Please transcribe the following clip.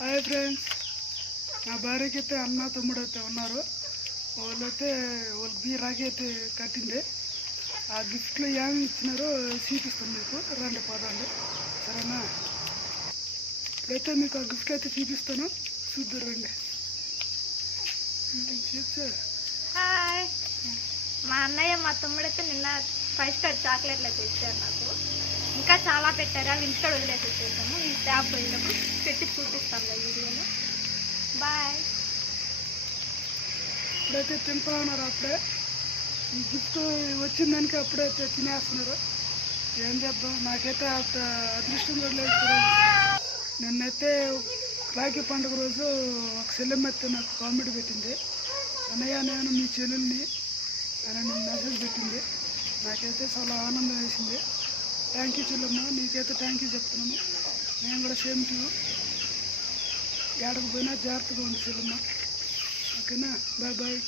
Hi friends, నా భార్యకి అయితే అన్న తమ్ముడు అయితే ఉన్నారు. వాళ్ళకి బీరాకి అయితే కట్టింది. ఆ గిఫ్ట్లో ఏమి ఇచ్చినారో చూపిస్తాను మీకు. రండి పదండి, సరేనా? ఇప్పుడైతే మీకు ఆ గిఫ్ట్ అయితే చూపిస్తాను, చూద్దరు రండి. హాయ్, మా అన్నయ్య మా తమ్ముడు అయితే నిన్న 5 స్టార్ చాక్లెట్లు అయితే ఇచ్చారు నాకు. ఇంకా చాలా పెట్టారు, అవి ఇంటికాడ వదిలేసి వచ్చేసాము. ఈ ట్యాబ్ పోయినప్పుడు పెట్టి చూపిస్తాను వీడియోలో. బాయ్. ఇప్పుడైతే తింటా ఉన్నారు. అప్పుడే ఈ గిఫ్ట్ వచ్చిందానికి అప్పుడైతే తినేస్తున్నారు. ఏం చేద్దాం, నాకైతే అంత అదృష్టం కూడా లేదు. నిన్నైతే రాఖీ పండుగ రోజు ఒక చెల్లెమ్మ అయితే నాకు కామెంట్ పెట్టింది, అన్నయ్య నేను మీ చెల్లెల్ని అని మెసేజ్ పెట్టింది. నాకైతే చాలా ఆనందం వేసింది. థ్యాంక్ యూ చెల్లెమ్మ, నీకైతే థ్యాంక్ యూ చెప్తున్నాను. నేను కూడా సేమ్ టు యూ. ఏడకు పోయినా జాగ్రత్తగా ఉంది చెల్లెమ్మ, ఓకేనా? Bye bye.